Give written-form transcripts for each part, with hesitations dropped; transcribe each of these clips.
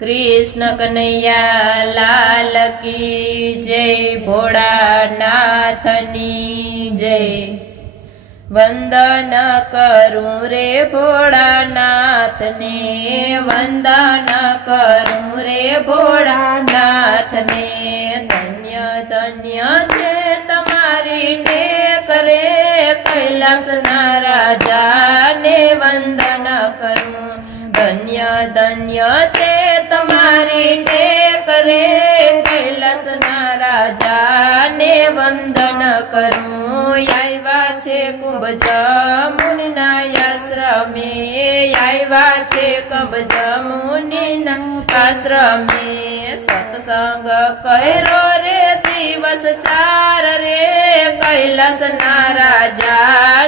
कृष्ण कन्हैया लाल की जय, भोळानाथनी जय। वंदन करूं रे भोळानाथ ने, वंदन करूं रे भोळानाथ ने। धन्य धन्य छे तमारी टेक रे, कैलासना राजा ने वंदन करूं। धन्य धन्य छे तमारी टेक रे, कैलासना राजा ने वंदन करूं। आव्या छे कुंभजमुनिना आश्रमे, आव्या छे कुंभजमुनिना आश्रमे। सत्संग कर्यो रे दिवस 4 रे, कैलासना राजा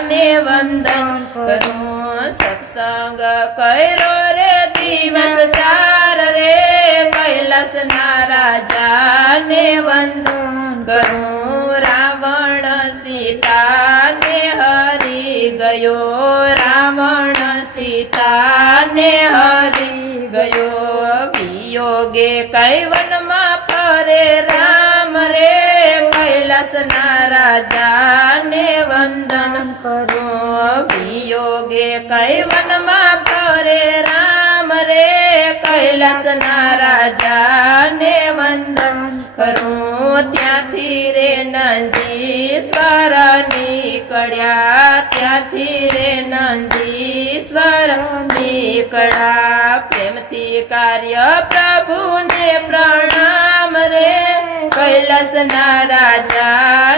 ने वंदन करूं। सत्संग कर्यो रे दिवस 4 रे, कैलासना राजा ने वंदन करूं। रावण सीता ने हरि गयो, रावण सीता ने हरि गयो। वियोगे कैवन में फरे राम रे, कैलासना राजा ने वंदन करूं। वियोगे कैवन में फरे राम रे, कैलासना राजा ने वंदन करूं। त्यांथी रे नंदीश्वर निकळ्या, त्यांथी रे नंदीश्वर निकळ्या। प्रेमथी कार्य प्रभु ने प्रणाम रे, कैलासना राजा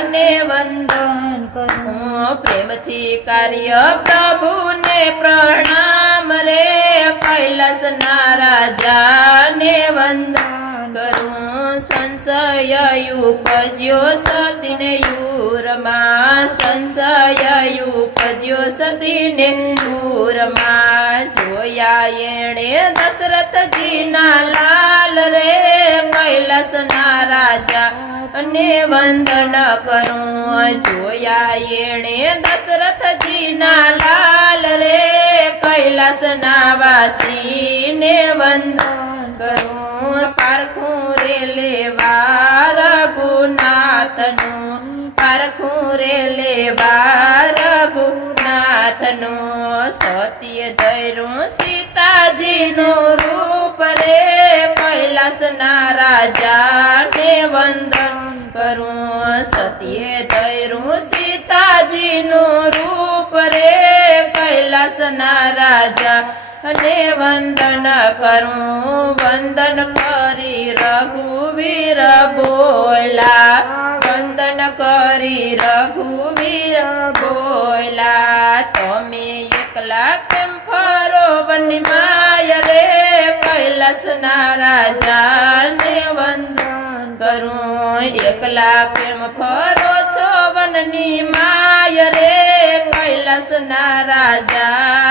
ने वंदन करूं। प्रेमथी कार्य प्रभु ने प्रणाम रे, कैलासना राजा ने वंदन करूं। संशय उपज्यो सतीने यूरमा, संशय उपज्यो सतीने यूरमा। जोया एणे दशरथ जी ना लाल रे, कैलासना राजा ने वंदन करूं। जोया एणे दशरथ जी ना लाल रे, कैलासना वासी ने वंदन करूं। पारखूं रे लेवा रघुनाथनु, पारखूं रे लेवा रघुनाथनु। सत्य धैर्યું सीताजीनु रूप रे, कैलासना राजा ने वंदन करूं। सत्य धैर्યું सीताजीनु रूप रे, कैलासना राजा ने वंदन करूं। वंदन करी रघुवीर बोला, वंदन करी रघुवीर बोला। तमे एकला केम फरो वनमाय रे, कैलासना राजा ने वंदन करूं। एकला केम फरो छो वननी माय रे, कैलासना राजा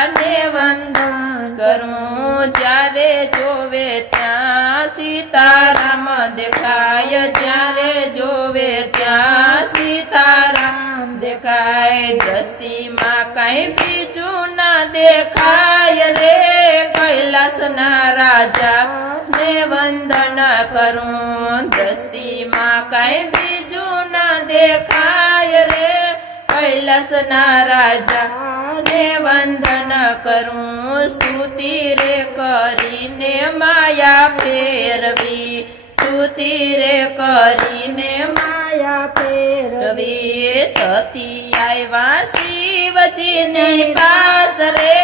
ने वंदन करूं। जारे जोवे त्यां सीताराम देखाय, जारे जोवे त्यां सीताराम देखाय। दृष्टि में कई बीजू न देखाय रे, कैलासना राजा ने वंदन करूं। दृष्टि में कई बीजू न देखाय रे, कैलासना राजा ने वंदन करूं। स्तुति रे करीने माया फेरवी, स्तुति रे करीने माया फेरवी। सती आव्या शिवजी ने पास रे,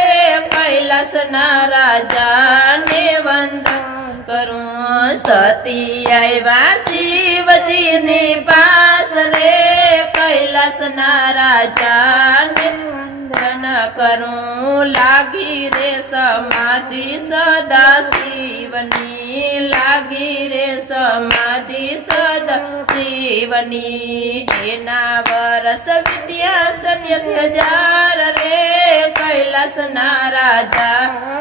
कैलासना राजा ने वंदन करूं। सती आव्या शिवजी ने पास रे, कैलासना राजा ने वंदन करूं। लागी रे समाधि सदा शिवनी, लागी रे समाधि सदा शिवनी। एना वरस विद्या 70,000 रे, कैलासना राजा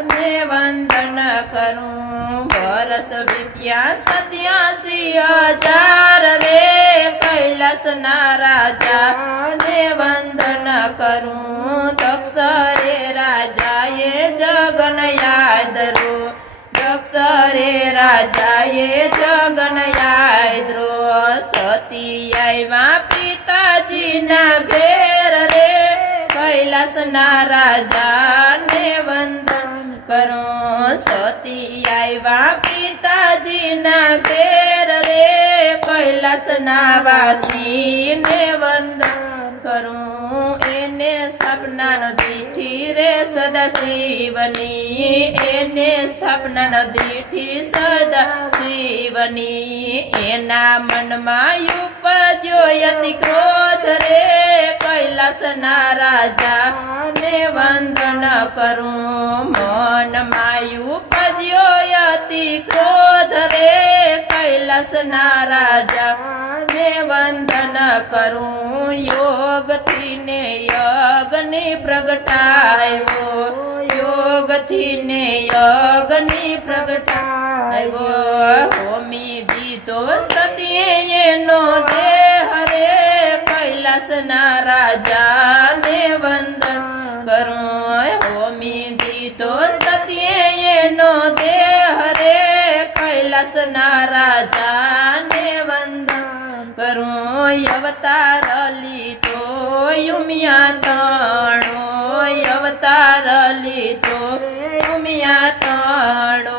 ने वंदन करूं। वरस विद्या 87,000 रे, कैलासना राजा ने वंदन करूं। दक्ष रे राजा ये जगन याद रो, दक्ष કરે રાજાએ જગન યાદ્રો સતી આવ્યા પિતાજીના ઘેર રે કૈલાસના રાજાને વંદન કરું સતી આવ્યા પિતાજીના ઘેર રે કૈલાસના વાસીને વંદન કરું એને સ્થાપના દીઠી રે સદા શિવની એને સ્થાપના દીઠી સદા શિવની એના મનમાં ઉપજ્યો યતિ ક્રોધ રે કૈલાસના રાજા ને વંદન કરું મનમાં ઉપજ્યો યતિ ક્રોધ રે કૈલાસના રાજા ને વંદન કરું યોગથી ને યજ્ઞ પ્રગટાયો યોગથી ને યજ્ઞ પ્રગટાયો હોમી દીધો સતીએ એનો દેહ રે કૈલાસના રાજાને વંદન કરું હોમી દીધો સતીએ એનો દેહ રે કૈલાસના રાજાને વંદન કરું અવતાર લીધો યુમિયા તણો અવતાર લીધો યુમિયા તણો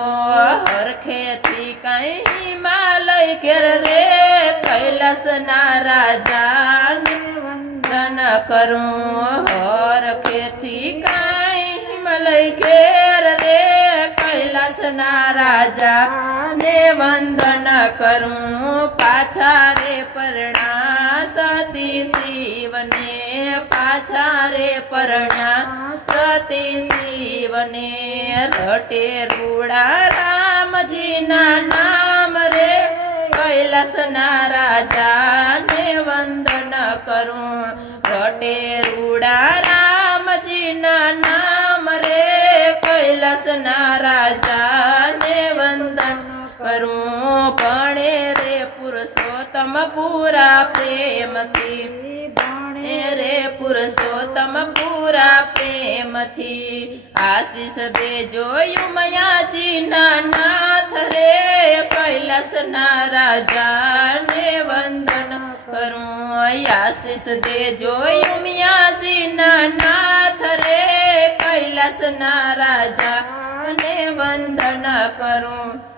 હરખેથી કઈ હિમાલય ઘેર રે કૈલાસના રાજાને વંદન કરું હરખેથી કઈ હિમાલય ઘેર રે કૈલાસના રાજાને વંદન કરું પાછા રે પરણા સતી શિવને પાછા રે પરણ્યા સતી શિવને રટે રૂડા રામજીના નામ રે કૈલાસના રાજાને વંદન કરું રટે રૂડા રામજીના નામ રે કૈલાસના રાજાને વંદન કરું ભણે રે પુરુષોત્તમ પૂરા પ્રેમથી ભણે રે પુરુષોત્તમ પૂરા પ્રેમથી આશીષ દેજો યુમયાજીના નાથ રે કૈલાસના રાજાને વંદન કરું આશીષ દેજો યુમયાજીના નાથ રે કૈલાસના રાજાને વંદન કરું